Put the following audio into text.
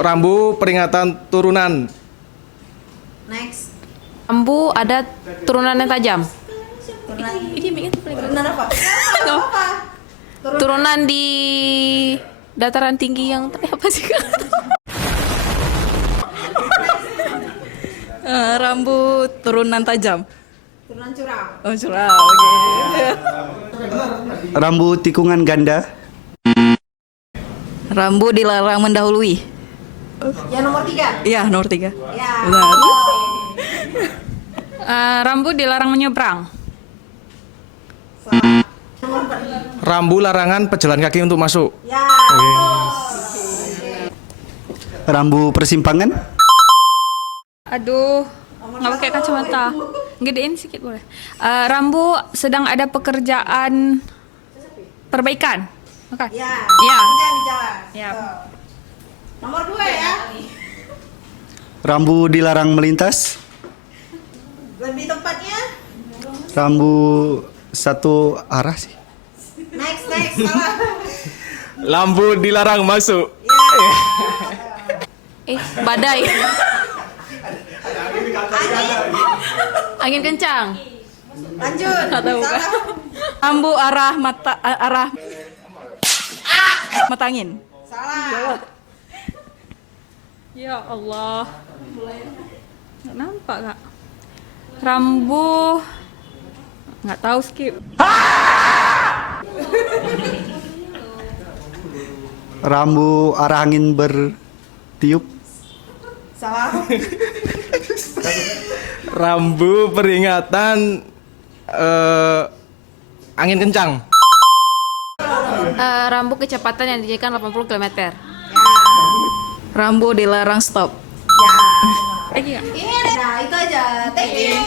Rambu peringatan turunan. Next. Rambu ada turunan yang tajam. Turunan apa? Turunan di dataran tinggi yang apa sih Kak? Rambu turunan tajam. Turunan curam. Oh, curam. Oke. Rambu tikungan ganda. Rambu dilarang mendahului. Yang nomor 3. Iya, nomor 3. Ya. Benar. Rambu dilarang menyeberang. Nomor 4. Rambu larangan pejalan kaki untuk masuk. Ya. Rambu persimpangan. Aduh, nggak pakai kacamata. Gedein sedikit boleh. Rambu sedang ada pekerjaan perbaikan. Oke. Ya. Ya. Jangan di jalan. Ya. Nomor 2 ya. Rambu dilarang melintas. Lebih tepatnya. Rambu satu arah sih. Next. Salah. Lampu dilarang masuk. Badai. Angin kencang. Lanjut. Nggak tahu, Kak. Salah. Rambu arah mata angin. Salah. Ya Allah. Nggak nampak Kak. Rambu. Nggak tahu skip. Rambu arah angin bertiup. Salah. Rambu peringatan angin kencang. Rambu kecepatan yang dijadikan 80 km. Rambu dilarang stop. Ya. Lagi Kak? Ini nah itu aja. Thank you.